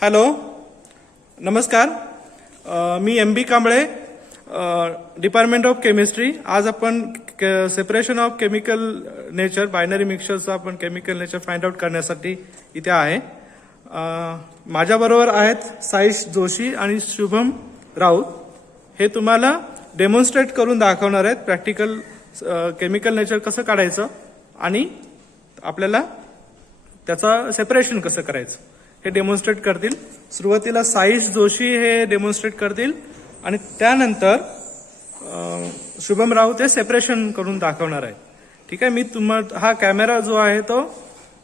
Hello, नमस्कार. मी MB Kamble, department of chemistry. आज आपण separation of chemical nature, binary मिक्सचरचा आपण केमिकल नेचर फाइंड आउट करण्यासाठी इथे आहे. माझ्याबरोबर आहेत साईश जोशी आणि शुभम राऊत. हे तुम्हाला डेमॉन्स्ट्रेट करून दाखवणार आहेत प्रॅक्टिकल केमिकल नेचर कसं काढायचं आणि आपल्याला त्याचा सेपरेशन कसं करायचं हे डेमॉन्स्ट्रेट करतील. सुरुवातीला साईश जोशी हे डेमॉन्स्ट्रेट करतील आणि त्यानंतर शुभम राऊत हे सेपरेशन करून दाखवणार आहे. ठीक आहे. मी तुम्हाला हा कॅमेरा जो आहे तो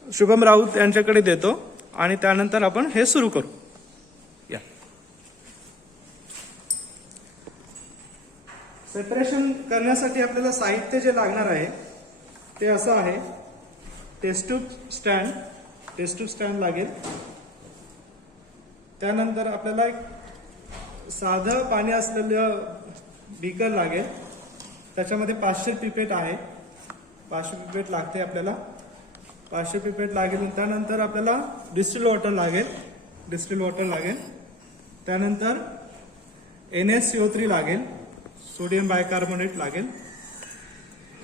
शुभम राऊत यांच्याकडे देतो आणि त्यानंतर आपण हे सुरू करू. या सेपरेशन करण्यासाठी आपल्याला साहित्य जे लागणार आहे ते असं आहे. टेस्ट ट्यूब स्टँड लागेल. त्यानंतर आपल्याला एक साधं पाणी असलेलं बीकर लागेल. त्याच्यामध्ये 500 पिपेट आहे. 500 पिपेट लागते आपल्याला. 500 पिपेट लागेल. त्यानंतर आपल्याला डिस्टिल वॉटर लागेल. त्यानंतर NaCO3 लागेल. सोडियम बायकार्बोनेट लागेल.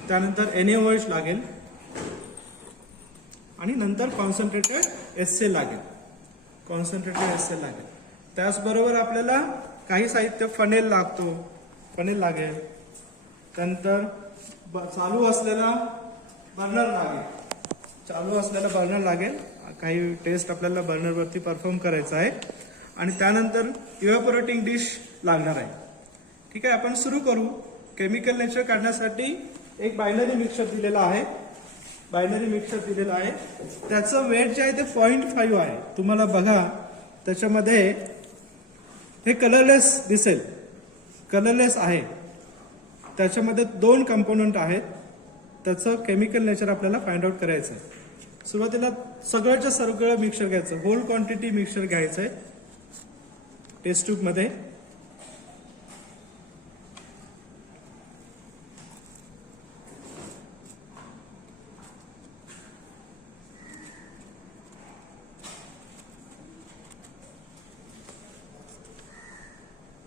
त्यानंतर NaOH लागेल आणि नंतर कॉन्सन्ट्रेटेड HCl लागेल. त्याचबरोबर आपल्याला काही साहित्य फनेल लागेल. त्यानंतर चालू असलेला बर्नर लागेल. काही टेस्ट आपल्याला बर्नरवरती परफॉर्म करायचं आहे. आणि त्यानंतर इव्हॅपोरेटिंग डिश लागणार आहे. ठीक आहे. आपण सुरू करू. केमिकल नेचर काढण्यासाठी एक बायनरी मिक्सचर दिलेला आहे. त्याचं वेट जे आहे ते 0.5 आहे. तुम्हाला बघा त्याच्यामध्ये हे कलरलेस दिसेल. कलरलेस आहे. त्याच्यामध्ये 2 कंपोनंट आहेत. त्याचं केमिकल नेचर आपल्याला फाइंड आउट करायचं आहे. सुरुवातीला सगळंच्या सगळं मिक्सचर घ्यायचं. होल क्वांटिटी मिक्सचर घ्यायचंय टेस्ट ट्यूब मध्ये.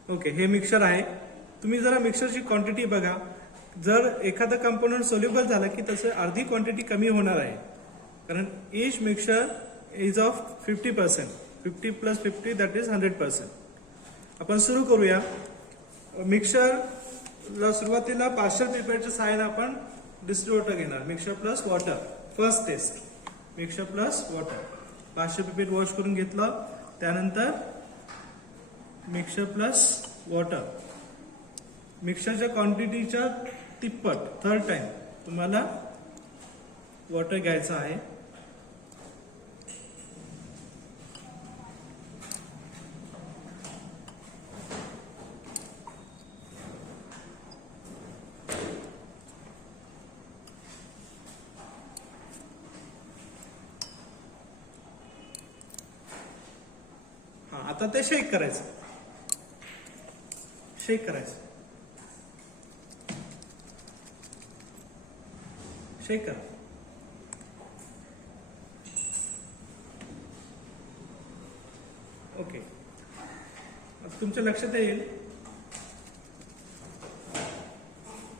ओके, हे मिक्सचर आहे. तुम्ही जरा मिक्सचरची क्वांटिटी बघा. जर एखादा कंपोनंट सोल्युबल झाला की त्याची अर्धी क्वांटिटी कमी होणार आहे. कारण each mixture is of 50%. 50 + 50 that is 100%. आपण सुरू करूया. मिक्सचरला सुरुवातीला 500 पिपेटच्या सहाय्याने आपण डिस्टिल वॉटर घेणार. Mixture plus water. First test mixture plus water. 500 pipette wash करून घेतलं. त्यानंतर मिक्सचर प्लस वॉटर. मिक्सचरच्या क्वांटिटीच्या तिप्पट थर्ड टाइम तुम्हाला वॉटर घ्यायचं आहे. आता ते शेक करायचं. शेक करा. ओके. तुमच्या लक्षात येईल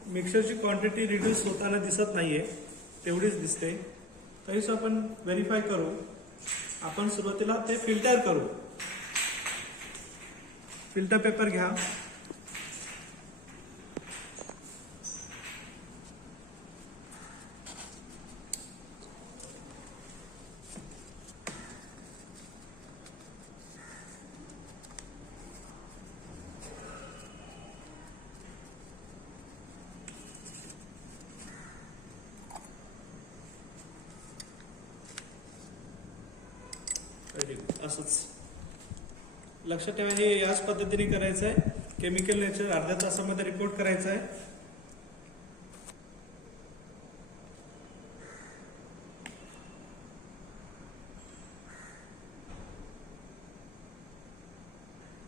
मिक्सरची क्वांटिटी रिड्यूस होताना दिसत नाहीये. तेवढीच दिसते. तरीच आपण व्हेरीफाय करू. आपण सुरुवातीला ते फिल्टर करू. फिल्टर पेपर घ्या. असंच लक्षात ठेवा. हे याच पद्धतीने करायचं आहे. केमिकल नेचर अर्ध्या तासामध्ये रिपोर्ट करायचं आहे.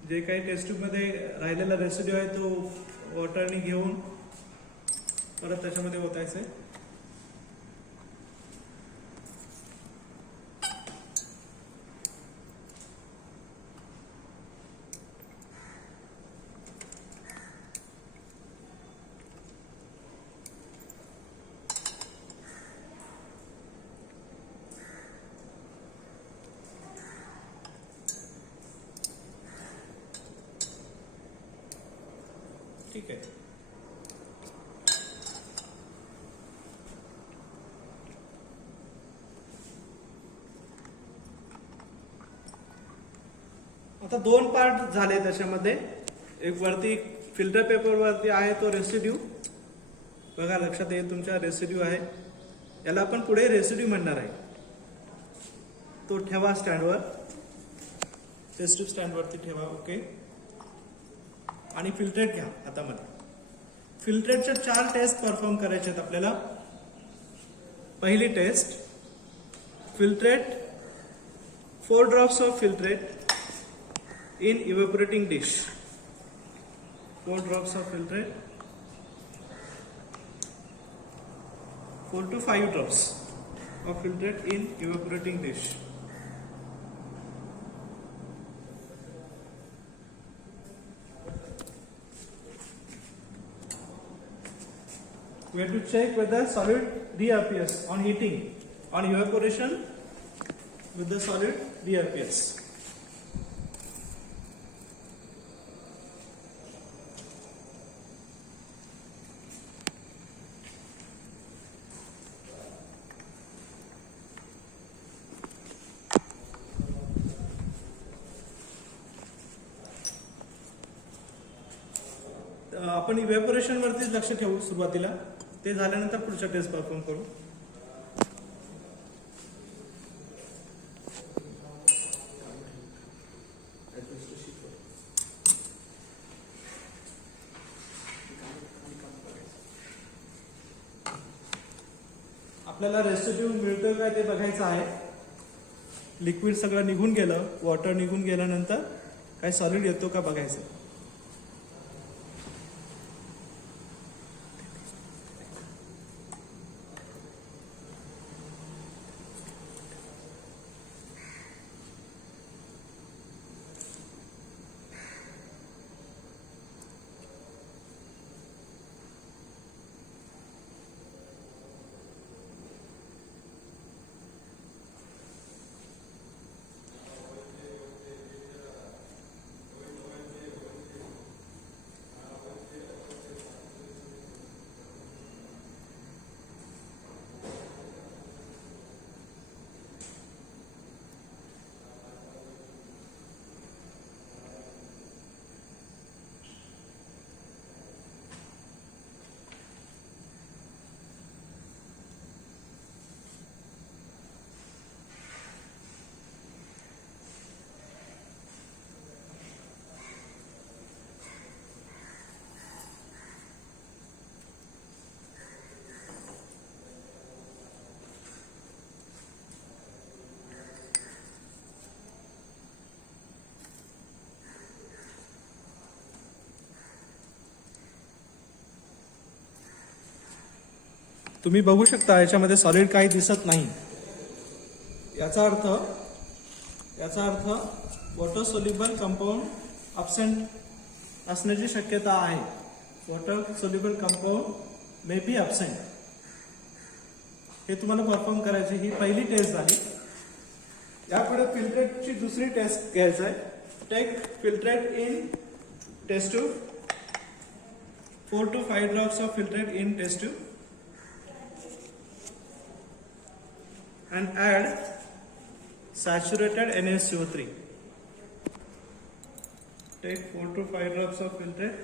जे काही टेस्ट ट्यूब मध्ये राहिलेला रेसिड्यू आहे तो वॉटरने घेऊन परत त्याच्यामध्ये ओतायचं आहे. ठीक आहे. आता 2 पार्ट झाले त्याच्यामध्ये. एक वरती फिल्टर पेपर वरती आहे तो रेसिड्यू, बघा लक्षात येईल तुमच्या रेसिड्यू आहे. याला आपण पुढे रेसिड्यू म्हणणार आहे. तो ठेवा स्टँडवर, टेस्ट ट्यूब स्टँडवरती ठेवा. ओके. आणि फिल्ट्रेट घ्या हातामध्ये. फिल्ट्रेटच्या 4 टेस्ट परफॉर्म करायचे आहेत आपल्याला. पहिली test, filtrate 4 drops of filtrate in evaporating dish. 4 drops of filtrate, 4 to 5 drops of filtrate in evaporating dish. We have to check whether solid reappears on heating. On evaporation, with the solid reappears. आपण evaporation वरतीच लक्ष ठेवू सुरुवातीला. ते झाल्यानंतर पुढच्या taste perform करू. आपल्याला रेसिड्यू मिळतोय काय ते बघायचं आहे. लिक्विड सगळं निघून गेलं, वॉटर निघून गेल्यानंतर काय सॉलिड येतो का बघायचं. तुम्ही बघू शकता याच्यामध्ये सॉलिड काही दिसत नाही. याचा अर्थ वॉटर सोल्युबल कंपाऊंड अब्सेंट असण्याची शक्यता आहे. Water soluble compound may be absent. हे तुम्हाला परफॉर्म करायचे. ही पहिली टेस्ट झाली. यापुढे फिल्ट्रेटची दुसरी टेस्ट घ्यायचं आहे. Take filtrate in test tube, 4 to 5 drops of filtrate in test tube. And add saturated NaCO3. Take 4 to 5 drops of filtrate.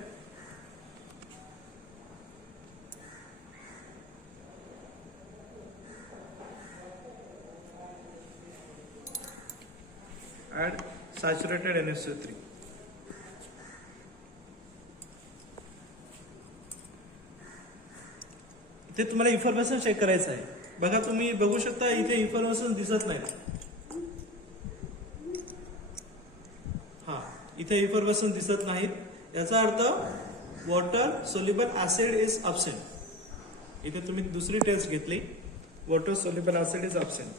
Add saturated NaCO3. इथे तुम्हाला इन्फॉर्मेशन चेक करायचं आहे. बघा तुम्ही बघू शकता इथे इन्फॉर्मेशन दिसत नाही. हा, इथे इन्फॉर्मेशन दिसत नाहीत. याचा अर्थ water soluble acid is absent. इथे तुम्ही दुसरी टेस्ट घेतली, water soluble acid is absent.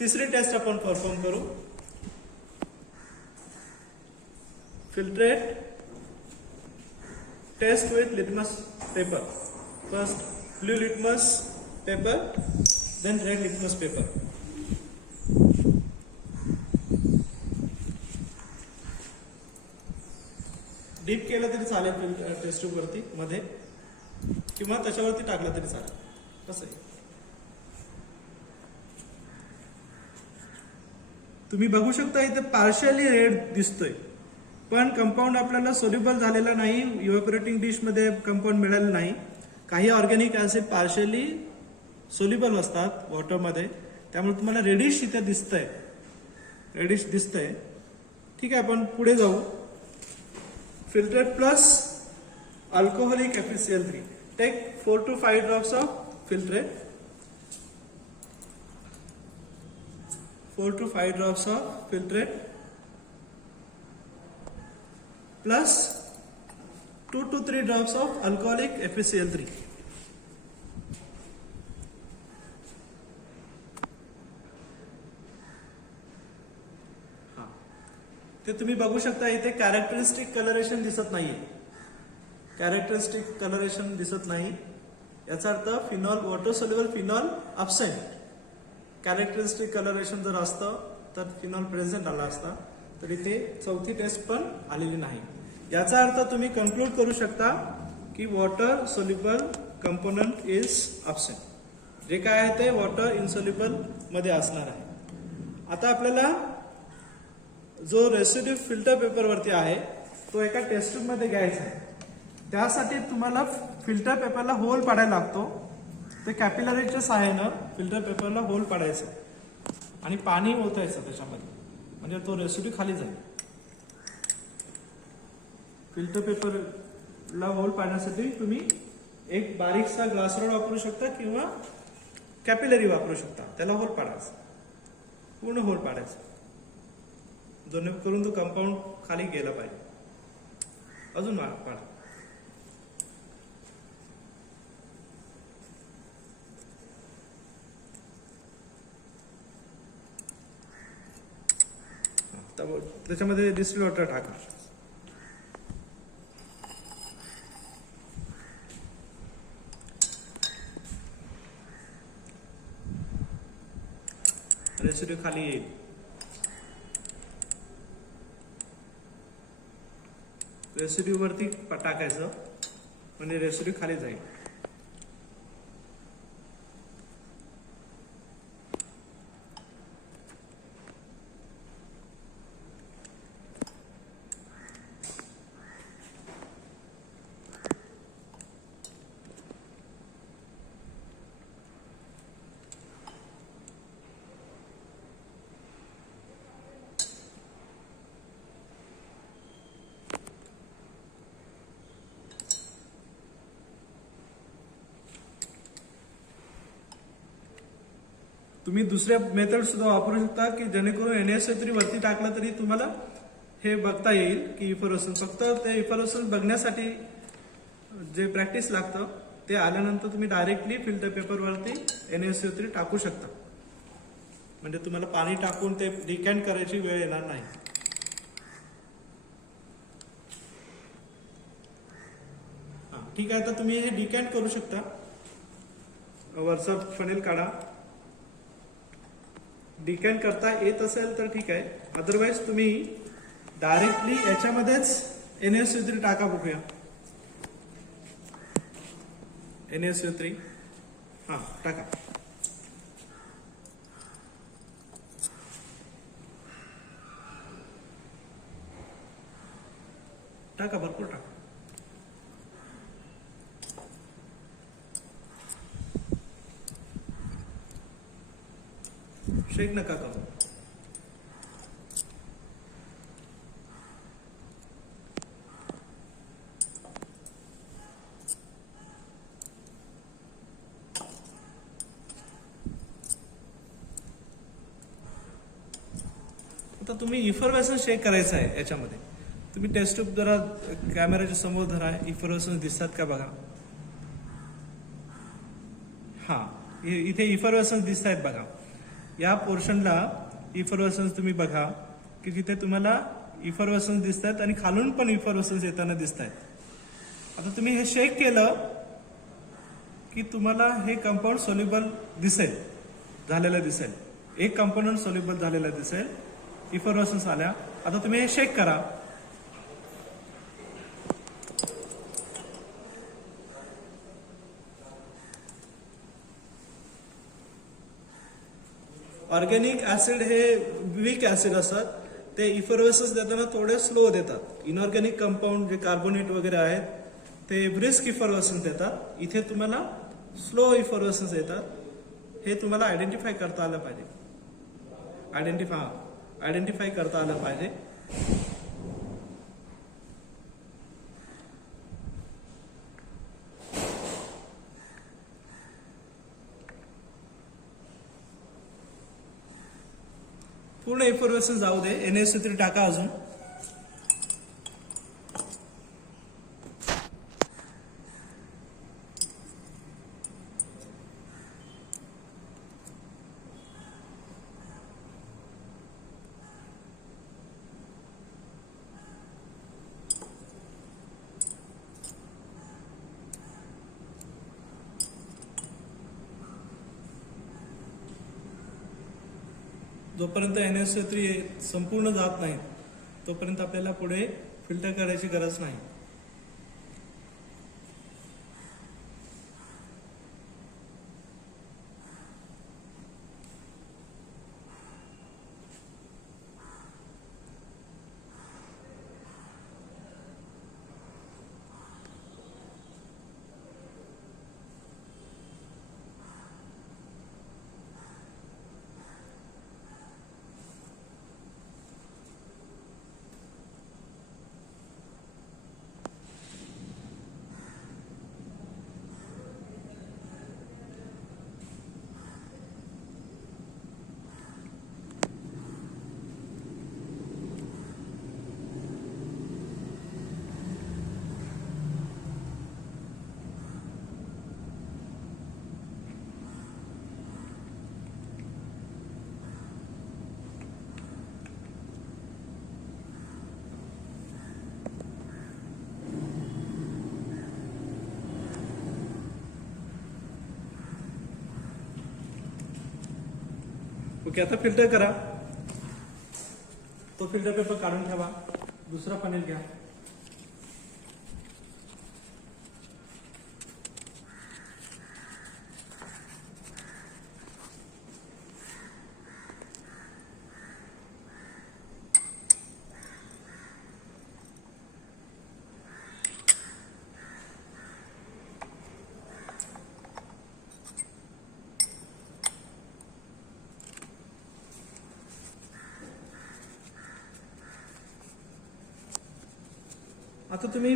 तिसरी टेस्ट आपण परफॉर्म करू. Filtrate test with litmus paper. First blue litmus paper, then red litmus paper. Dip केलं तरी चालेल टेस्ट ट्यूब वरती मध्ये, किंवा त्याच्यावरती टाकलं तरी चालेल. कसं आहे तुम्ही बघू शकता इथे पार्शियली रेड दिसतोय, पण कंपाऊंड आपल्याला सोल्युबल झालेला नाही. इव्हॅपोरेटिंग डिश मध्ये कंपाऊंड मिळालं नाही. काही ऑर्गॅनिक ऍसिड पार्शियली सोल्युबल असतात वॉटरमध्ये, त्यामुळे तुम्हाला रेडिश इथे दिसतंय, रेडिश दिसतंय. ठीक आहे, आपण पुढे जाऊ. Filtrate plus alcoholic FeCl3. Take 4 to 5 drops of filtrate. 4 to 5 drops of filtrate plus 2 to 3 drops of alcoholic FeCl3. ते तुम्ही बघू शकता इथे कॅरेक्टरिस्टिक कलरेशन दिसत नाहीये, कॅरेक्टरिस्टिक कलरेशन दिसत नाही. याचा अर्थ phenol, water soluble phenol absent. Characteristic colouration जर असतं तर फिनॉल प्रेझेंट आला असता, तर इथे चौथी टेस्ट पण आलेली नाही. याचा अर्थ तुम्ही कन्क्लूड करू शकता की water soluble component is absent. जे काय आहे ते वॉटर इनसोल्युबल मध्ये असणार आहे. आता आपल्याला जो रेसिड्यू फिल्टर पेपर वरती आहे तो एका टेस्ट ट्यूब मध्ये घ्यायचा आहे. त्यासाठी तुम्हाला फिल्टर पेपरला होल पाडायला लागतो. ते कॅपिलरीच्या सहाय्यानं फिल्टर पेपरला होल पाडायचं आणि पाणी ओतायचं त्याच्यामध्ये, म्हणजे तो रेसिड्यू खाली जाईल. फिल्टर पेपरला होल पाडण्यासाठी तुम्ही एक बारीकसा ग्लास रॉड वापरू शकता किंवा कॅपिलरी वापरू शकता. त्याला होल पाडायचं, पूर्ण होल पाडायचं, जेणेकरून तो कंपाऊंड खाली गेला पाहिजे. अजून पाडा. त्याच्यामध्ये डिस्टिल वॉटर टाका. रेसिड्यू खाली येईल. रेसिड्यू वरती टाकायचं म्हणजे रेसिड्यू खाली जाईल. तुम्ही दुसऱ्या मेथड सुद्धा वापरू शकता की जेणेकरून NaSO3 वरती टाकला तरी तुम्हाला हे बघता येईल की इफलोरेसन्स. फक्त ते इफलोरेसन्स बघण्यासाठी जे प्रॅक्टिस लागतं ते आल्यानंतर तुम्ही डायरेक्टली फिल्टर पेपर वरती NaSO3 टाकू शकता, म्हणजे तुम्हाला पाणी टाकून ते डिकॅन्ट करायची वेळ येणार नाही. ठीक आहे, तर तुम्ही हे डिकॅन्ट करू शकता. वरचा फनेल काढा. डिकॅन्ट करता येत असेल तर ठीक आहे, अदरवाईज तुम्ही डायरेक्टली याच्यामध्येच NaSO3 टाका. बघूया NaSO3 टाका. टाका, भरपूर टाका. शेक नका करू. आता तुम्ही इफलोरेसन्स चेक करायचं आहे. याच्यामध्ये तुम्ही टेस्ट ट्यूब जरा कॅमेराच्या समोर धरा. इफलोरेसन्स दिसतात का बघा. इथे इफलोरेसन्स दिसत आहेत बघा. या पोर्शनला इफलोरेसन्स तुम्ही बघा की जिथे तुम्हाला इफलोरेसन्स दिसत आहेत आणि खालून पण इफलोरेसन्स येताना दिसत आहेत. आता तुम्ही हे शेक केलं की तुम्हाला हे कंपाऊंड सोल्युबल दिसेल, झालेलं दिसेल. एक कंपोनंट सोल्युबल झालेला दिसेल, इफलोरेसन्स आल्या. आता तुम्ही हे शेक करा. ऑर्गॅनिक ऍसिड हे वीक ऍसिड असतात, ते इफर्वेसन्स देताना थोडे स्लो देतात. इनऑर्गॅनिक कंपाऊंड जे कार्बोनेट वगैरे आहेत ते ब्रिस्क इफर्वेसन्स देतात, इथे तुम्हाला स्लो इफर्वेसन्स येतात. हे तुम्हाला आयडेंटिफाय करता आलं पाहिजे. आयडेंटिफाय करता आलं पाहिजे. पूर्ण इफर्वेसन्स जाऊ दे. NaCO3 टाका अजून. जोपर्यंत NaCO3 संपूर्ण जात नाही तोपर्यंत आपल्याला पुढे फिल्टर करायची गरज नाही. ओके, आता फिल्टर करा. तो फिल्टर पेपर काढून ठेवा. दुसरा पॅनेल घ्या. आता तुम्ही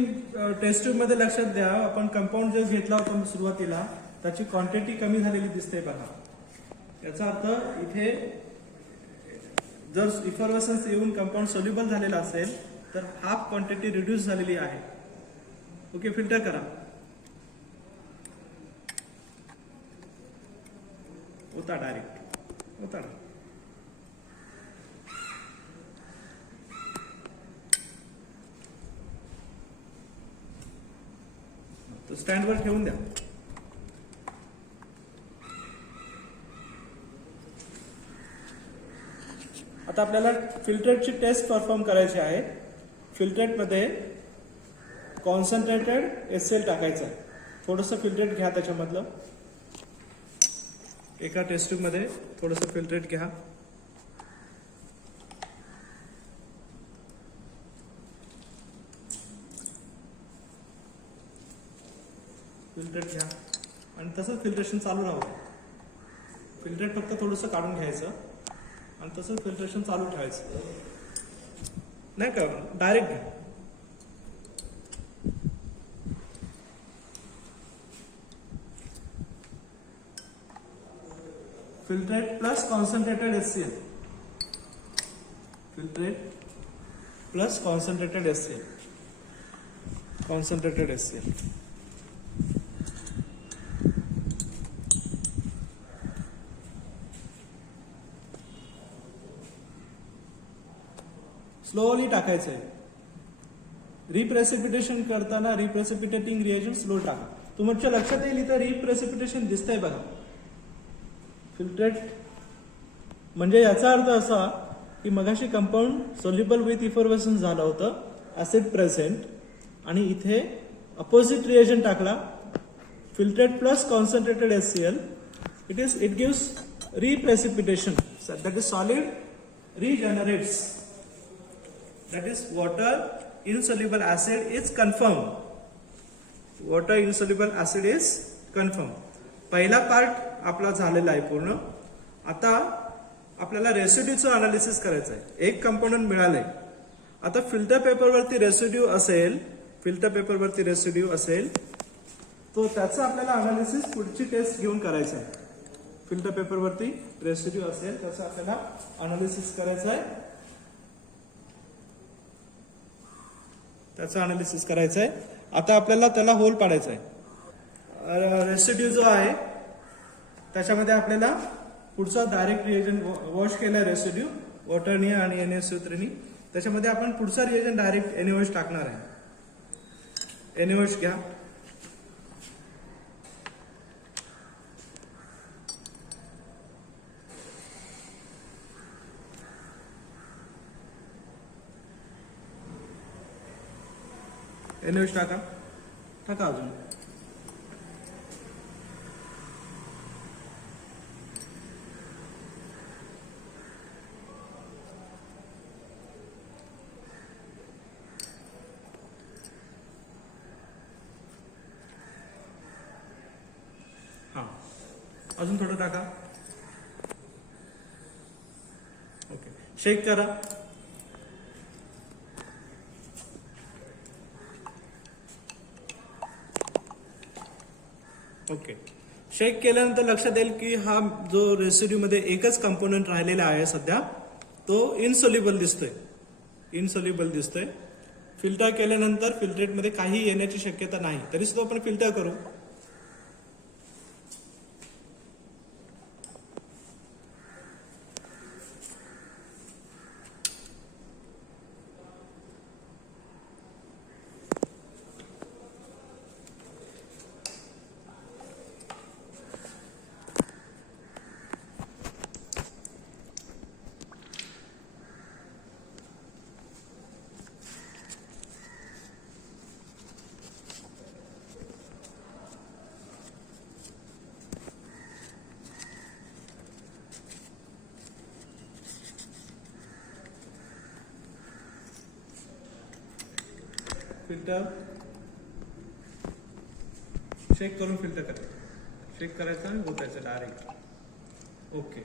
टेस्ट ट्यूब मध्ये लक्षात द्या, आपण कंपाऊंड जे घेतला होता सुरुवातीला त्याची क्वांटिटी कमी झालेली दिसते बघा. याचा अर्थ इथे जर इफर्वेसन्स येऊन कंपाऊंड सोल्युबल झालेला असेल तर हाफ क्वांटिटी रिड्यूस झालेली आहे. ओके, फिल्टर करा. ओता डायरेक्ट ओता. स्टँडवर ठेवून द्या. आता आपल्याला फिल्ट्रेटची टेस्ट परफॉर्म करायची आहे. फिल्ट्रेटमध्ये कॉन्सन्ट्रेटेड HCl टाकायचं आहे. थोडंसं फिल्ट्रेट घ्या त्याच्यामधलं. एका टेस्ट ट्यूबमध्ये थोडंसं फिल्ट्रेट घ्या. फिल्ट्रेट घ्या आणि तसंच फिल्ट्रेशन चालू राहू द्या. फिल्ट्रेट फक्त थोडंसं काढून घ्यायचं आणि तसंच फिल्ट्रेशन चालू ठेवायचं, नाही का, डायरेक्ट घ्या. Filtrate plus concentrated HCl. Filtrate plus concentrated HCl. Concentrated HCl. Slowly टाकायचं आहे. रिप्रेसिपिटेशन करताना रिप्रेसिपिटेटिंग रिएजंट स्लो टाका. तुमच्या लक्षात येईल इथं रिप्रेसिपिटेशन दिसतंय बघा. फिल्ट्रेट म्हणजे याचा अर्थ असा की मगाशी कंपाऊंड सोल्युबल विथ इफर्वेसन्स झालं होतं, ऍसिड प्रेझेंट, आणि इथे अपोजिट रिएजंट टाकला, filtrate plus concentrated HCl. It gives reprecipitation. So that is solid regenerates. That is water insoluble acid is confirmed. Water insoluble acid is confirmed. पहिला part आपला झालेला आहे पूर्ण. आता आपल्याला रेसिड्यूचं अनालिसिस करायचं आहे. एक कंपोनंट मिळालंय. आता फिल्टर पेपरवरती रेसिड्यू असेल, तो त्याचं आपल्याला अनालिसिस पुढची टेस्ट घेऊन करायचं आहे. फिल्टर पेपरवरती रेसिड्यू असेल त्याचं आपल्याला अनालिसिस करायचं आहे. आता आपल्याला त्याला होल पाडायचा आहे. रेसिड्यू जो आहे त्याच्यामध्ये आपल्याला पुढचा डायरेक्ट रिएजंट वॉश केला रेसिड्यू वॉटरनी आणि NaSO3 त्याच्यामध्ये आपण पुढचा रिएजंट डायरेक्ट NaOH टाकणार आहे. NaOH घ्या. NaOH टाका अजून. अजून थोडं टाका. ओके. शेक करा. ओके. शेक केल्यानंतर लक्षात येईल की हा जो रेसिड्यू मध्ये एकच कंपोनंट राहिलेला आहे सध्या तो इनसोल्युबल दिसतोय. फिल्टर केल्यानंतर फिल्ट्रेट मध्ये काही येण्याची शक्यता नाही, तरी सुद्धा आपण फिल्टर करू. फिल्टर शेक करून फिल्टर करायचं. शेक करायचं आणि ओतायचं डायरेक्ट. ओके.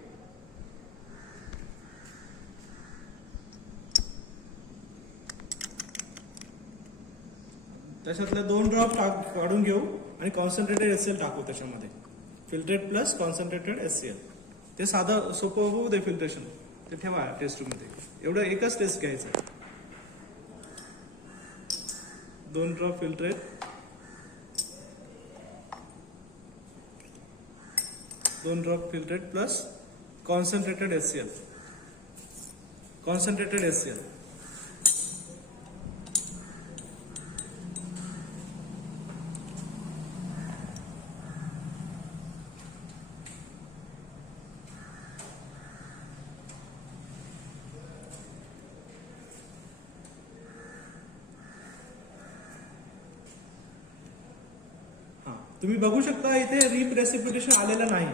त्याच्यातले 2 ड्रॉप काढून घेऊ आणि कॉन्सन्ट्रेटेड HCl टाकू त्याच्यामध्ये. Filtrate plus concentrated HCl. ते साधं सोपं होऊ दे फिल्ट्रेशन. ते ठेवा टेस्ट मध्ये. एवढं एकच टेस्ट घ्यायचं. 2 drop filtrate, 2 drop filtrate plus concentrated HCl. तुम्ही बघू शकता इथे रिप्रेसिपिटेशन आलेलं नाही,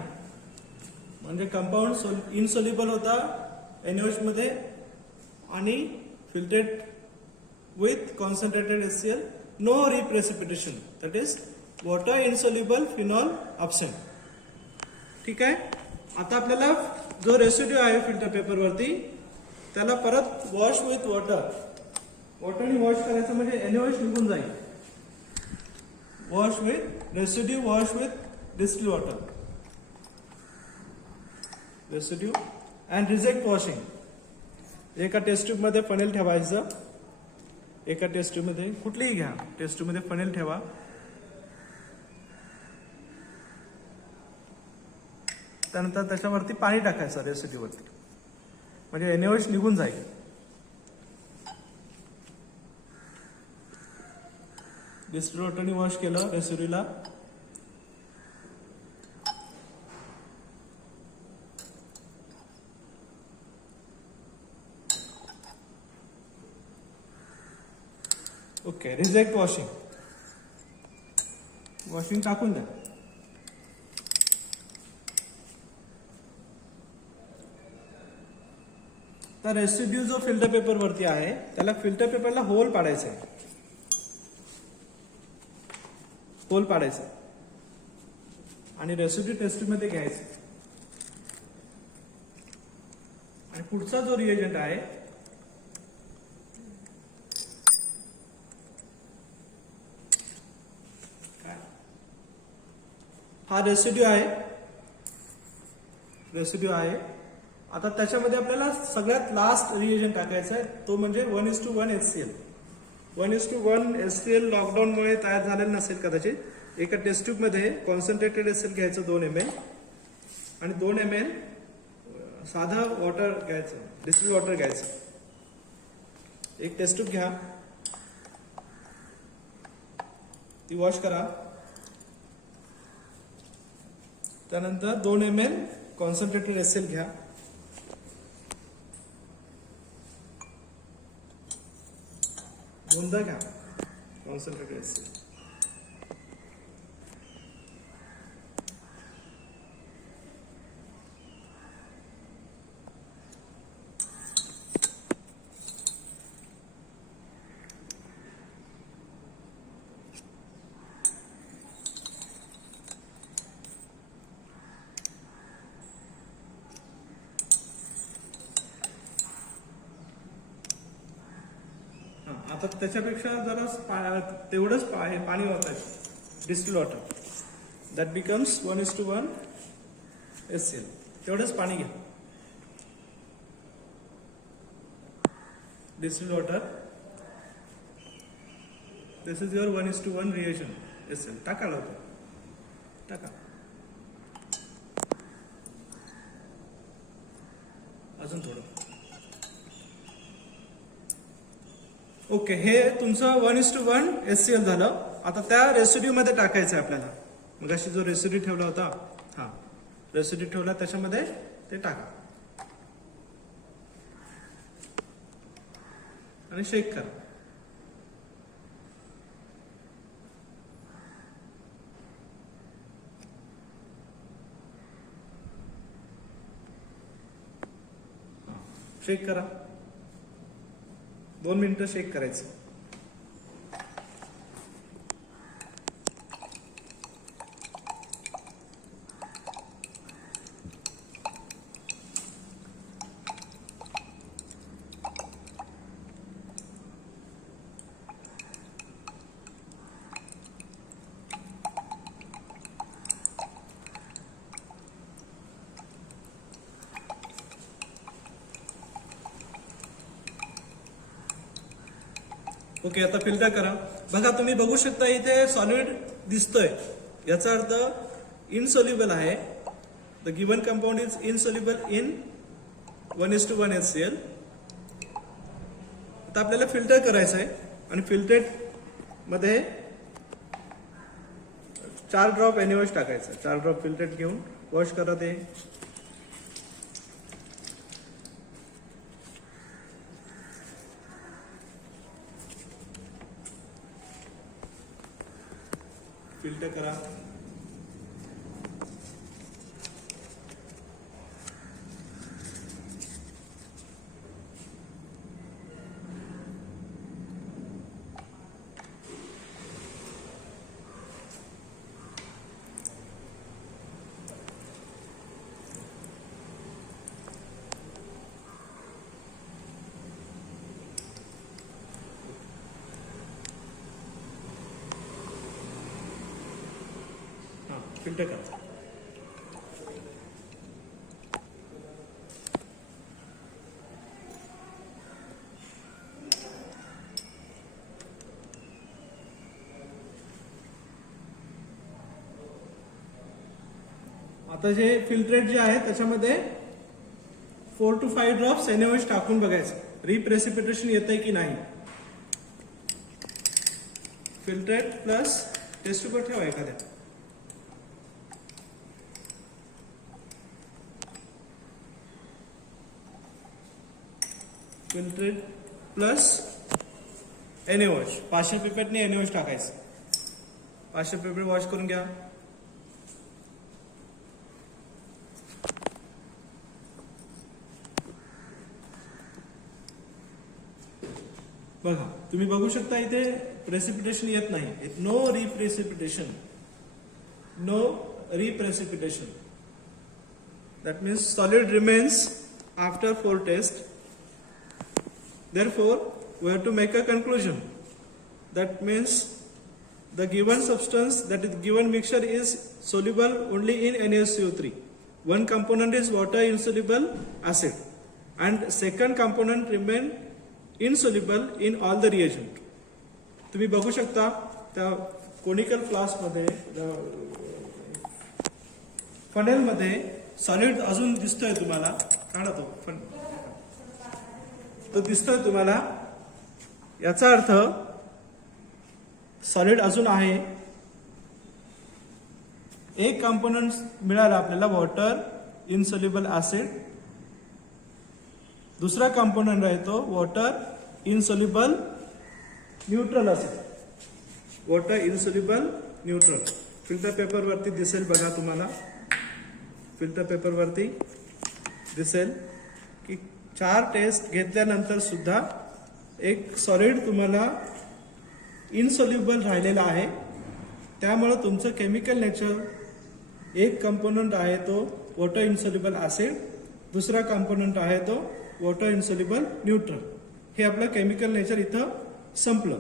म्हणजे कंपाऊंड इनसोल्युबल होता NaOH मध्ये आणि filtrate with concentrated HCl. No reprecipitation, that is water insoluble phenol option. ठीक आहे. आता आपल्याला जो रेसिड्यू आहे फिल्टर पेपरवरती त्याला परत वॉश विथ वॉटरनी वॉश करायचं, म्हणजे NaOH निघून जाईल. Wash with residue, wash with distil water, residue and reject washing. एका टेस्ट ट्यूब मध्ये फनेल ठेवायचं. एका टेस्ट ट्यूब मध्ये कुठलीही घ्या, टेस्ट ट्यूब मध्ये फनेल ठेवा. त्यानंतर त्याच्यावरती पाणी टाकायचं रेसिड्यू वरती, म्हणजे NaOH निघून जाईल. डिस्टिल वॉटरने वॉश केलं रेसिड्यूला. ओके. रिजेक्ट वॉशिंग टाकून द्या. तर रेसिड्यू जो फिल्टर पेपर वरती आहे त्याला फिल्टर पेपरला होल पाडायचा आहे, होल पाडायचं आणि रेसिड्यू टेस्ट ट्यूब मध्ये घ्यायचं. आणि पुढचा जो रिएजंट आहे हा रेसिड्यू आहे, रेसिड्यू आहे. आता त्याच्यामध्ये आपल्याला सगळ्यात लास्ट रिएजंट टाकायचा आहे, तो म्हणजे 1:1 HCl. 1:1 HCl लॉकडाऊनमुळे तयार झालेलं नसेल कदाचित. एका टेस्ट ट्यूब मध्ये कॉन्सन्ट्रेटेड HCl घ्यायचं 2 ml आणि 2 ml साधं वॉटर घ्यायचं, डिस्टिल वॉटर घ्यायचं. एक टेस्ट ट्यूब घ्या, ती वॉश करा. त्यानंतर 2 ml कॉन्सन्ट्रेटेड HCl घ्या. दोनदा घ्या कॉन्सन्ट्रेटेड HCl. आता त्याच्यापेक्षा जरा तेवढंच पाणी वापरायचं, distil water. That becomes 1:1 HCl. तेवढंच पाणी घ्या. Distil water, this is your 1:1 aeration HCl. टाका लवकर, टाका. अजून थोडं. ओके, हे तुमचं 1:1 HCl झालं. आता त्या रेसिड्यू मध्ये टाकायचं आहे आपल्याला. मग अशी जो रेसिड्यू ठेवला होता, हा रेसिड्यू ठेवला त्याच्यामध्ये ते टाका आणि शेक करा. शेक करा. 2 मिनिटं शेक करायचं. ओके, आता फिल्टर करा. बघा, तुम्ही बघू शकता इथे सॉलिड दिसतोय, याचा अर्थ इनसोल्युबल आहे. The given compound is insoluble in 1:1 HCl. आता आपल्याला फिल्टर करायचं आहे आणि फिल्टरेट मध्ये 4 ड्रॉप NaOH टाकायचं. 4 ड्रॉप फिल्टरेट घेऊन वॉश करा ते. फिल्टर करा. फिल्टर करा. आता जे फिल्ट्रेट जे आहे त्याच्यामध्ये 4 to 5 ड्रॉप्स NaOH टाकून बघायचं रिप्रेसिपिटेशन येतंय की नाही. फिल्ट्रेट प्लस टेस्ट ट्यूब ठेवा एखाद्या. फिल्ट्रेट प्लस NaOH 500 पिपेटने NaOH टाकायचं. 500 पिपेट वॉश करून घ्या. बघा तुम्ही बघू शकता इथे प्रेसिपिटेशन येत नाही, no reprecipitation, no reprecipitation. That means solid remains after 4 tests. Therefore, we have to make a conclusion. That means the given substance, that is given mixture is soluble only in NaCO3. One component is water insoluble acid and second component remain insoluble in all the reagent. तुम्ही बघू शकता त्या conical flask मध्ये funnel मध्ये solid अजून दिसतोय तुम्हाला, काढा तो दिसतोय तुम्हाला. याचा अर्थ सॉलिड अजून आहे. एक कंपोनंट मिळाला आपल्याला वॉटर इनसोल्युबल ऍसिड, दुसरा कंपोनंट आहे तो water insoluble neutral acid, water insoluble neutral. Filter paper वरती दिसेल बघा तुम्हाला, फिल्टर पेपर वरती दिसेल की 4 टेस्ट घेतल्यानंतर सुद्धा एक सॉलिड तुम्हाला इनसोल्युबल राहिलेला आहे. त्यामुळे तुमचं केमिकल नेचर, एक कंपोनंट आहे तो वॉटर इनसोल्युबल ऍसिड, दुसरा कंपोनंट आहे तो वॉटर इनसोल्युबल न्यूट्रल. हे आपलं केमिकल नेचर इथं संपलं.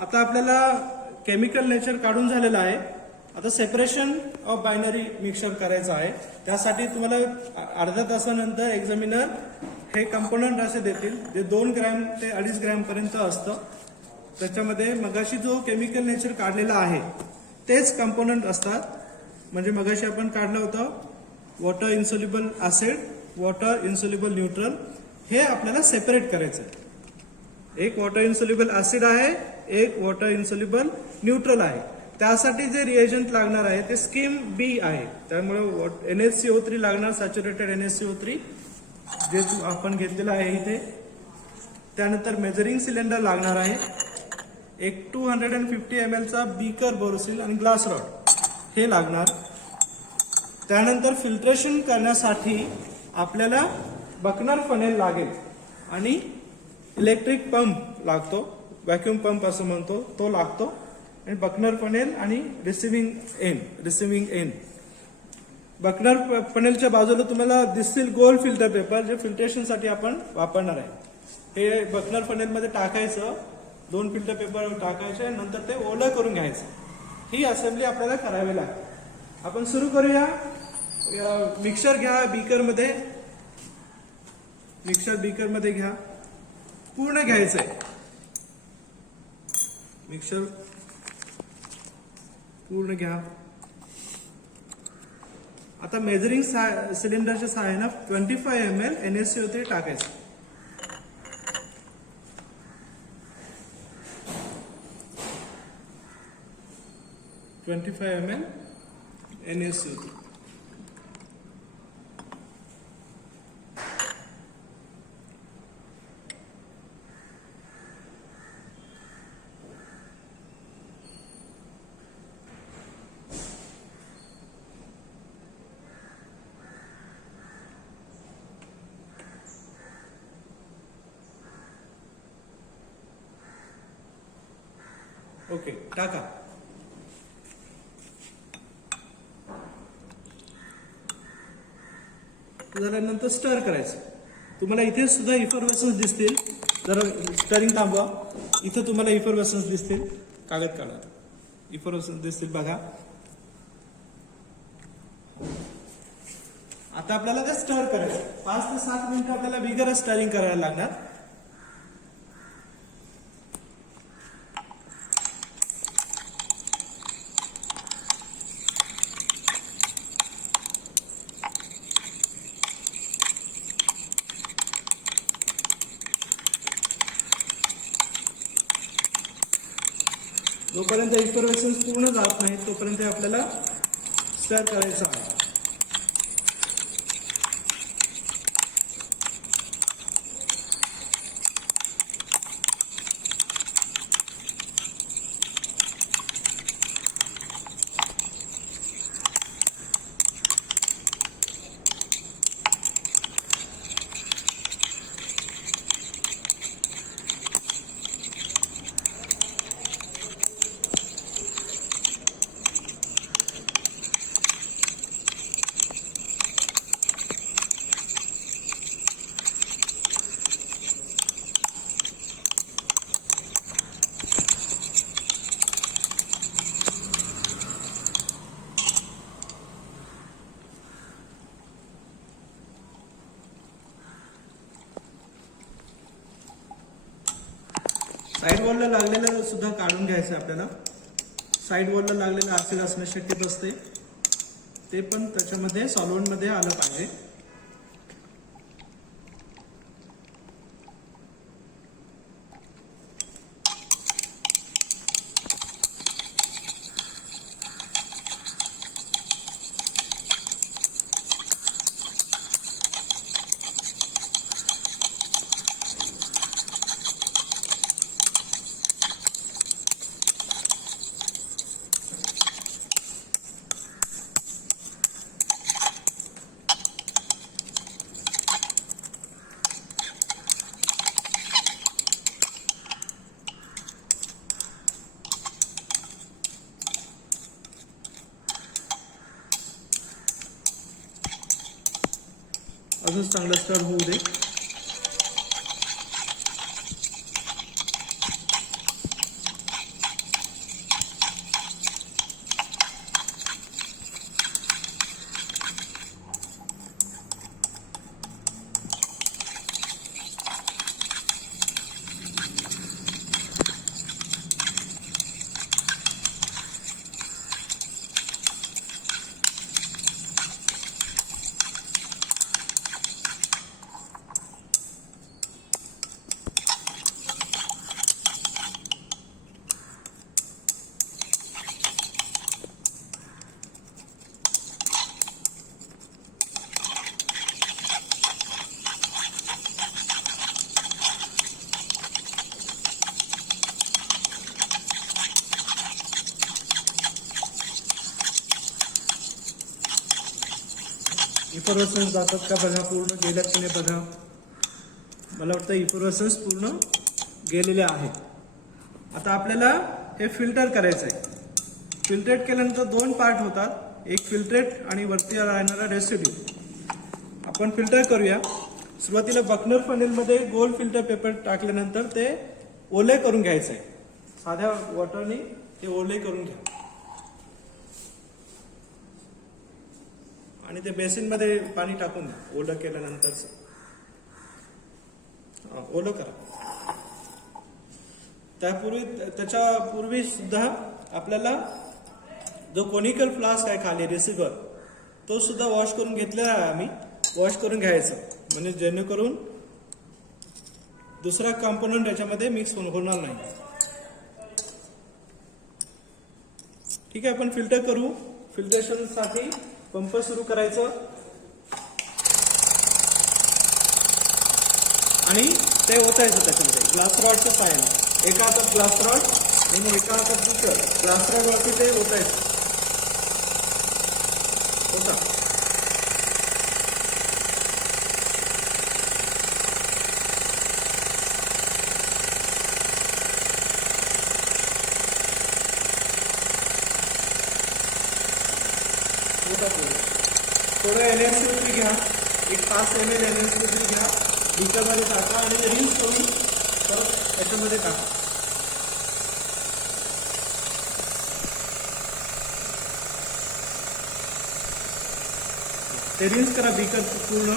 आता आपल्याला केमिकल नेचर काढून झालेलं आहे. आता सेपरेशन ऑफ बायनरी मिक्सचर करायचं आहे. त्यासाठी तुम्हाला अर्ध्या तासानंतर एक्झामिनर हे कंपोनंट असे देतील जे 2 ग्रॅम ते 2.5 ग्रॅम पर्यंत असतं. त्याच्यामध्ये मगाशी जो केमिकल नेचर काढलेला आहे तेच कंपोनंट असतात. म्हणजे मगाशी आपण काढलं होतं water insoluble acid, water insoluble neutral, हे आपल्याला सेपरेट करायचं आहे. एक वॉटर इन्सोल्युबल ऍसिड आहे, एक वॉटर इन्सोल्युबल न्यूट्रल आहे. त्यासाठी जे रिएजंट लागणार आहे ते स्कीम बी आहे. त्यामुळे NaCO3 लागणार, सॅच्युरेटेड NaCO3 जे आपण घेतलेलं आहे इथे. त्यानंतर मेजरिंग सिलेंडर लागणार आहे, एक 250 ml चा बीकर बोरोसिल आणि ग्लास रॉड हे लागणार. त्यानंतर फिल्ट्रेशन करण्यासाठी आपल्याला बकनर फनेल लागेल आणि इलेक्ट्रिक पंप लागतो, व्हॅक्युम पंप असं म्हणतो तो लागतो, आणि बकनर फनेल आणि रिसिव्हिंग एंड. बकनर फनेलच्या बाजूला तुम्हाला दिसतील गोल फिल्टर पेपर जे फिल्ट्रेशनसाठी आपण वापरणार आहे. हे बकनर फनेल मध्ये टाकायचं, 2 फिल्टर पेपर टाकायचे, नंतर ते ओलं करून घ्यायचं. ही असेंब्ली आपल्याला करावी लागते. आपण सुरू करूया. मिक्सर घ्या बीकर मध्ये, मिक्सर बीकर मध्ये घ्या, पूर्ण घ्यायचंय मिक्सर, पूर्ण घ्या. आता मेजरिंग सिलेंडरच्या सहाय्याने 25 ml NaCO3 टाकायचं. ml NaCO3. ओके, टाका. झाल्यानंतर स्टर करायचं. तुम्हाला इथे सुद्धा इफर्वेसन्स दिसतील. जरा स्टरिंग थांबवा. इथं तुम्हाला इफर्वेसन्स दिसतील, कागद काढा, इफर्वेसन्स दिसतील बघा. आता आपल्याला ते स्टर करायचं. 5 ते 7 मिनिटं आपल्याला बिगर स्टरिंग करायला लागणार. जोपर्यंत इफर्वेसन्स पूर्ण जात नाही तोपर्यंत आपल्याला स्टर करायचं आहे. साईड वॉलला लागलेलं सुद्धा काढून घ्यायचं आपल्याला. साईड वॉलला लागलेलं ऍसिड असण्याची शक्यता असते, ते पण त्याच्यामध्ये सॉल्व्हंट मध्ये आलं पाहिजे. अजून चांगलं स्टर होऊ दे. इफरवसन्स जातात का बघा, पूर्ण गेल्यात की नाही बघा. मला वाटतं इफरवसन्स पूर्ण गेलेले आहे. आता आपल्याला हे फिल्टर करायचं आहे. फिल्ट्रेट केल्यानंतर दोन पार्ट होतात, एक फिल्ट्रेट आणि वरती राहणारा रेसिड्यू. आपण फिल्टर करूया. सुरुवातीला बकनर फनेलमध्ये गोल फिल्टर पेपर टाकल्यानंतर ते ओले करून घ्यायचं आहे. साध्या वॉटरने ते ओले करून घ्या आणि ते बेसिन मध्ये पाणी टाकून द्या. ओलं केल्यानंतर ओलं करा. त्याच्यापूर्वी सुद्धा आपल्याला जो कोनिकल फ्लास्क आहे खाली रिसिव्हर, तो सुद्धा वॉश करून घेतलेला आहे आम्ही. वॉश करून घ्यायचं म्हणजे जेणेकरून दुसरा कॉम्पोनंट याच्यामध्ये मिक्स होणार नाही. ठीक आहे, आपण फिल्टर करू. फिल्ट्रेशन साठी पंप सुरू करायचं आणि ते ओतायचं त्याच्यामध्ये ग्लास रॉडच्या साहाय्याने. एका हातात ग्लास रॉड आणि एका हातात दुसरं ग्लास रॉड वरती ते ओतायचं. ओता. थोडं NaCO3 घ्या, एक 5 ml NaCO3 घ्या, बीकरमध्ये टाका आणि रिन्स करून परत याच्यामध्ये टाका. ते रिन्स करा बीकर पूर्ण.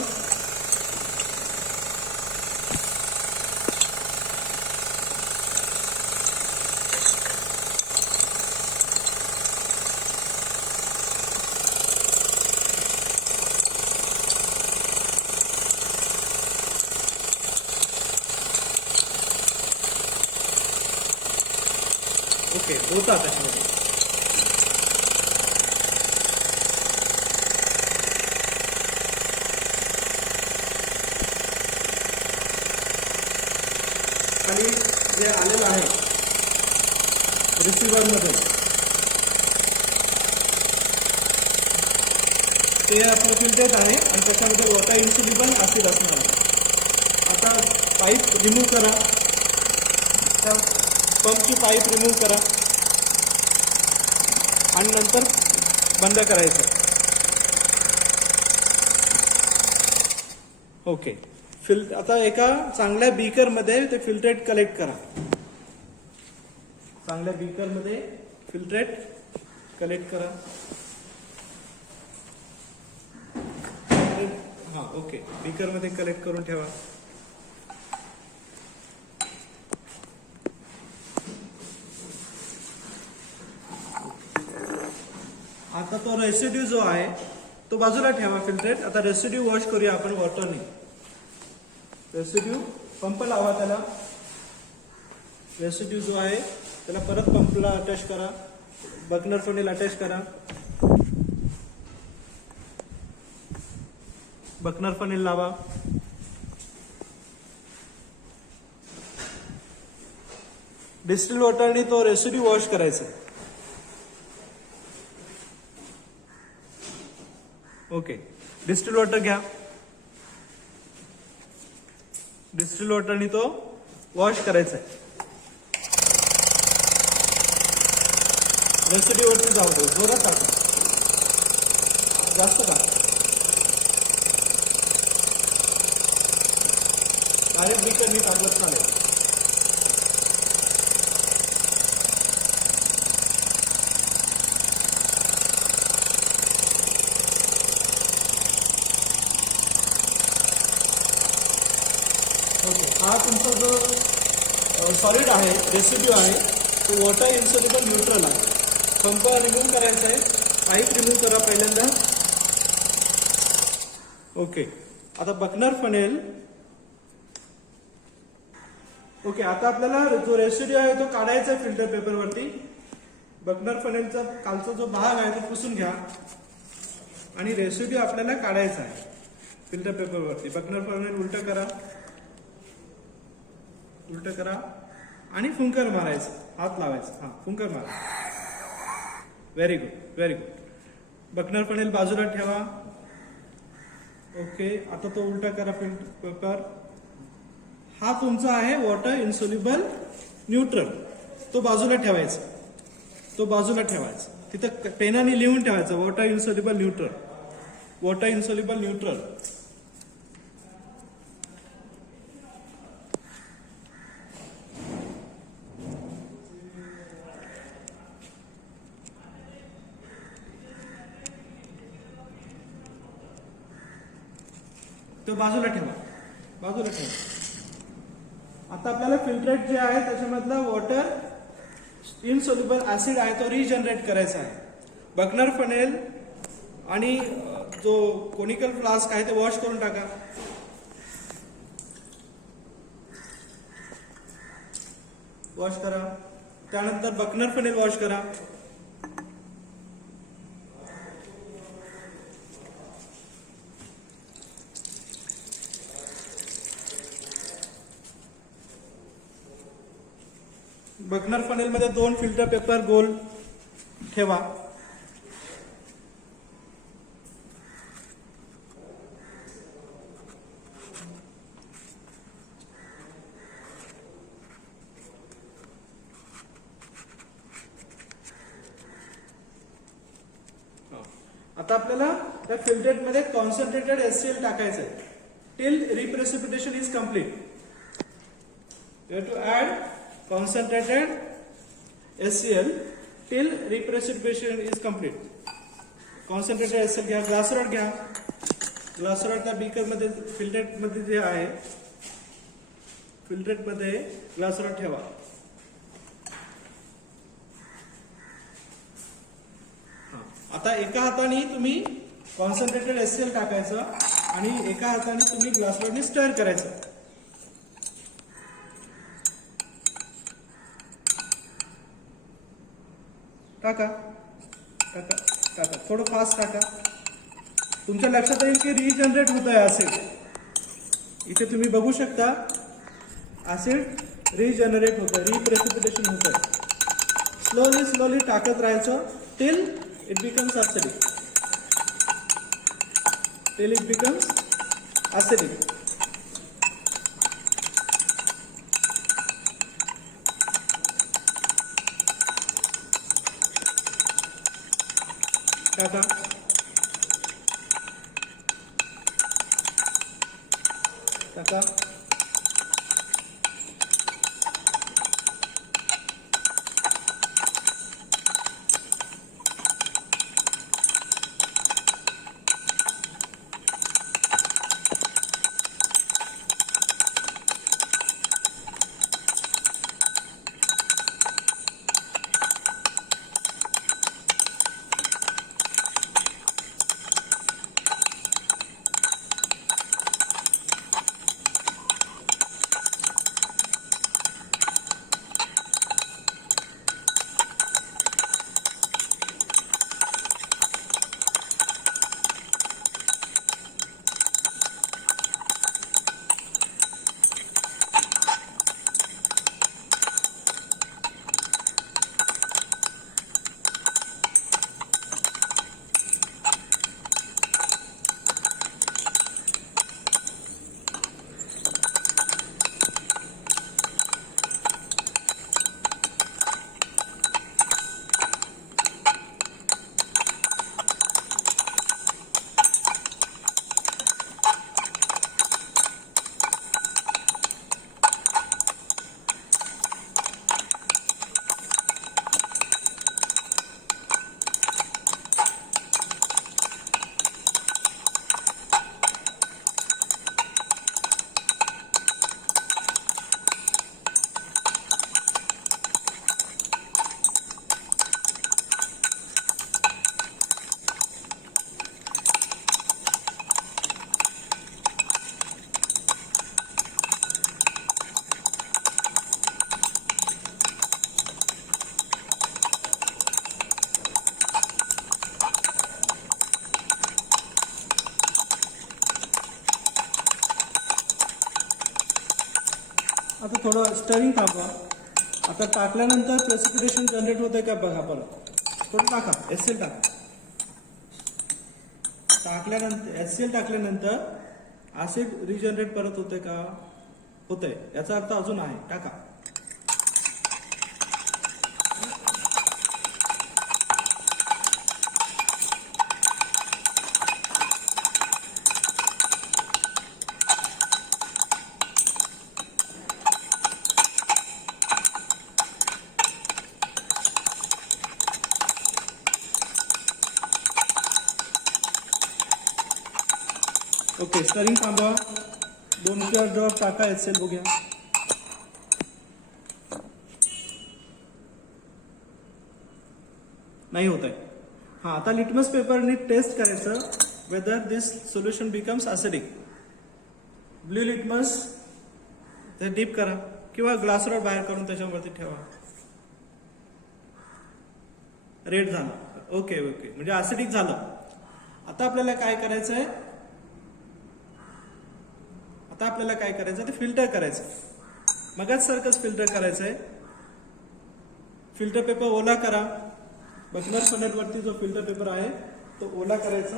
ओके, होता त्याच्यामध्ये. खाली जे आलेलं आहे रिसिव्हर मध्ये ते आपलं फिल्टर आहे आणि त्याच्यामध्ये वॉटर इन्सुलेबल ऍसिड असणार आहे. आता पाईप रिमूव्ह करा, त्या पंपची पाईप रिमूव्ह करा आणि नंतर बंद करायचं. ओके, आता एका चांगल्या बीकर मध्ये ते फिल्ट्रेट कलेक्ट करा. चांगल्या बीकर मध्ये फिल्ट्रेट कलेक्ट करा. हा, ओके, बीकर मध्ये कलेक्ट करून ठेवा. आता तो रेसिड्यू जो आहे तो बाजूला ठेवा फिल्ट्रेट. आता रेसिड्यू वॉश करूया आपण वॉटरने. रेसिड्यू पंप लावा त्याला. रेसिड्यू जो आहे त्याला परत पंपला अटॅच करा. बर्नर फनेल अटॅच करा. बर्नर फनेल लावा. डिस्टिल वॉटरने तो रेसिड्यू वॉश करायचा. ओके, डिस्टिल वॉटर घ्या. डिस्टिल वॉटरने तो वॉश करायचा आहे. रेसिड्यू वरती जाऊ दे. जोरात टाका. जास्त टाका. डायरेक्ट बीकरनी टाकलं चालेल. ओके, हा तुमचा जो सॉलिड आहे, रेसिड्यू आहे, तो वॉटर इन्सोल्युबल न्यूट्रल आहे. पंप रिमूव्ह करायचा आहे. पाईप रिमूव्ह करा पहिल्यांदा. ओके, आता बर्नर फनेल. ओके, आता आपल्याला जो रेसिड्यू आहे तो काढायचा आहे फिल्टर पेपरवरती. बर्नर फनेलचा खालचा जो भाग आहे तो पुसून घ्या आणि रेसिड्यू आपल्याला काढायचा आहे फिल्टर पेपरवरती. बर्नर फनेल उलट करा. उलट करा आणि फुंकर मारायचं. हात लावायचा. हा, फुंकर मारा. Very good, very good. Burner funnel बाजूला ठेवा. ओके, आता तो उलटा करा फिल्टर पेपर. हा तुमचा आहे वॉटर इन्सोल्युबल न्यूट्रल. तो बाजूला ठेवायचा. तो बाजूला ठेवायचा. तिथं पेनाने लिहून ठेवायचं water insoluble neutral. Water insoluble neutral. तो बाजूला ठेवा. बाजूला ठेवा. आता आपल्याला फिल्ट्रेट जे आहे त्याच्यामधला वॉटर इनसोल्युबल ऍसिड आहे तो रिजनरेट करायचा आहे. बर्नर फनेल आणि जो कोनिकल फ्लास्क आहे ते वॉश करून टाका. वॉश करा. त्यानंतर बर्नर फनेल वॉश करा. बर्नर फनेल मध्ये 2 फिल्टर पेपर गोल ठेवा. आता आपल्याला त्या फिल्टरेट मध्ये कॉन्सन्ट्रेटेड HCl टाकायचं आहे. Till reprecipitation is complete. You have to add concentrated HCl till reprecipitation is complete. Concentrated HCl घ्या. ग्लास रॉड घ्या. ग्लास रॉड त्या बीकर मध्ये फिल्ट्रेट मध्ये जे आहे फिल्ट्रेट मध्ये ग्लास रॉड ठेवा. आता एका हाताने तुम्ही कॉन्सन्ट्रेटेड HCl टाकायचं आणि एका हाताने तुम्ही ग्लास रॉडने स्टर करायचं. टाका. टाका. टाका. थोडं फास्ट टाका. तुमच्या लक्षात येईल की रिजनरेट होत आहे ऍसिड. इथे तुम्ही बघू शकता ऍसिड रिजनरेट होत आहे. रिप्रेसिपिटेशन होत आहे. स्लोली स्लोली टाकत राहायचं till it becomes acidic. Till it becomes acidic. टाका. टाका. आता थोडं स्टरिंग टाका. आता टाकल्यानंतर प्रेसिपिटेशन जनरेट होतंय का बघा परत. थोडं टाका, HCl टाका. टाकल्यानंतर HCl टाकल्यानंतर ऍसिड रिजनरेट परत होतंय का? होतंय. याचा अर्थ अजून आहे. टाका. ओके, स्टरिंग थांबवा. 2 ड्रॉप टाका HCl बघूया. नाही होत आहे. हा, आता लिटमस पेपरने टेस्ट करायचं whether this solution becomes acidic. Blue litmus ते डीप करा किंवा ग्लासवर बाहेर काढून त्याच्यावरती ठेवा. रेड झालं. ओके ओके, म्हणजे ॲसिडिक झालं. आता आपल्याला काय करायचंय? ते फिल्टर करायचं. मगच सारखंच फिल्टर करायचंय. फिल्टर पेपर ओला करा. बकनर फनेल वरती जो फिल्टर पेपर आहे तो ओला करायचा.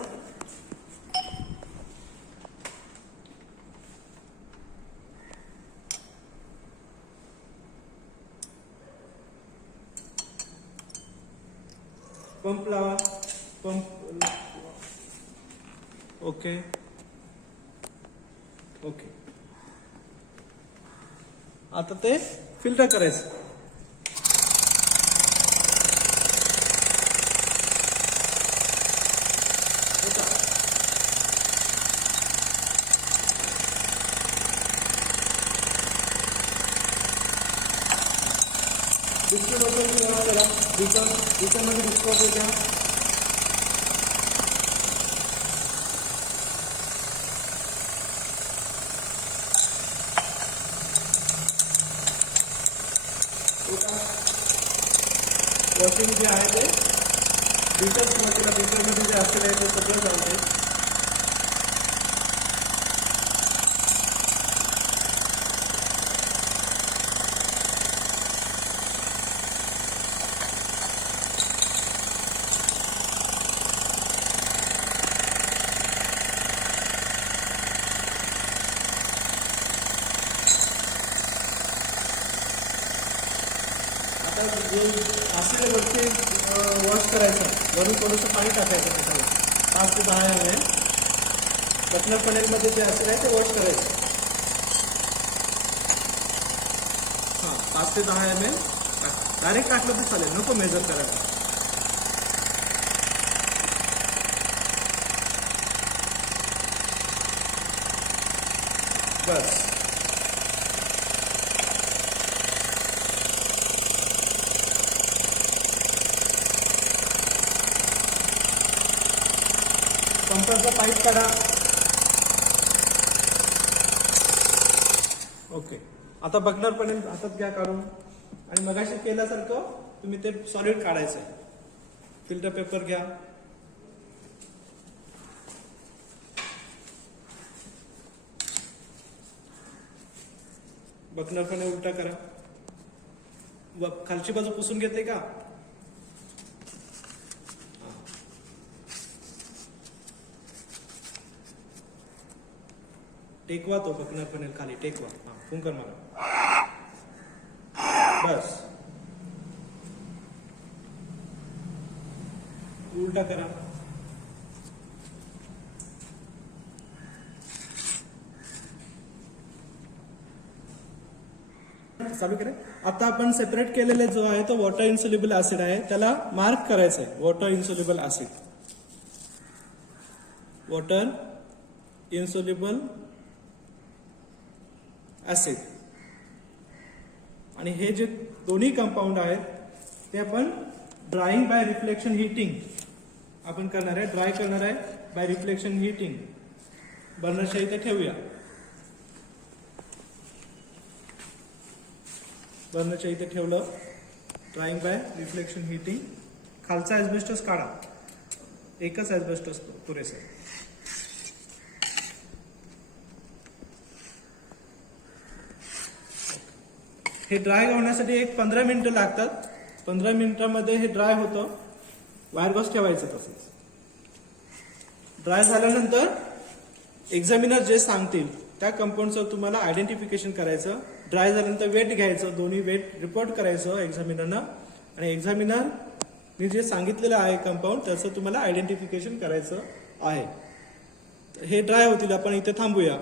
पंप लावा. पंप. Okay okay. आता ते फिल्टर करायचं. डिस्ट्रीब्युटर करा. मध्ये डिस्ट्रीब्युटर द्या. वॉशिंग जे आहे ते बीकरमध्ये जे असलेलं आहे ते सगळं चालते. आता जे असलेले वरती वॉश करायचं. वरून थोडंसं पाणी टाकायचं त्याच्यावर. 5 ते 10 ml. बटनर पॅनेलमध्ये जे असलं आहे ते वॉश करायचं. हां, 5 ते 10 ml डायरेक्ट टाकलं तर चालेल, नको मेजर करायला. बस. पंपाचा पाईप काढा. ओके. आता बकनर पॅनेल हातात घ्या काढून आणि मगाशी केल्यासारखं तुम्ही ते सॉलिड काढायचं. फिल्टर पेपर घ्या. बकनर पॅनेल उलटा करा. खालची बाजू पुसून घेते का? टेकवा तो बकनर पॅनेल खाली टेकवा. हा, फुंकर मारा. बस. उलटा करा. चालू करा. आता आपण सेपरेट केलेले जो आहे तो वॉटर इन्सोल्युबल ऍसिड आहे, त्याला मार्क करायचं आहे. Water insoluble acid. Water insoluble acid. आणि हे जे दोन्ही कंपाऊंड आहेत ते आपण ड्राईंग बाय रिफ्लेक्शन हीटिंग आपण करणार आहे. ड्राय करणार आहे बाय रिफ्लेक्शन हीटिंग. बर्नरच्या इथे ठेवूया. बर्नरच्या इथे ठेवलं. Drawing bye reflection heating. खालचा ॲस्बेस्टस काढा. एकच ॲस्बेस्टस पुरेसे आहे. हे ड्राय होण्यासाठी एक 15 मिनिटं लागतात. 15 मिनिटांमध्ये हे ड्राय होतं. वायर गॉस ठेवायचं तसंच. ड्राय झाल्यानंतर एक्झामिनर जे सांगतील त्या कंपाऊंडचं तुम्हाला आयडेंटिफिकेशन करायचं. ड्राय झाल्यानंतर वेट घ्यायचं, दोन्ही वेट रिपोर्ट करायचं एक्झामिनरनं, आणि एक्झामिनरने जे सांगितलेलं आहे कंपाऊंड त्याचं तुम्हाला आयडेंटिफिकेशन करायचं आहे. हे ड्राय होतील, आपण इथे थांबूया.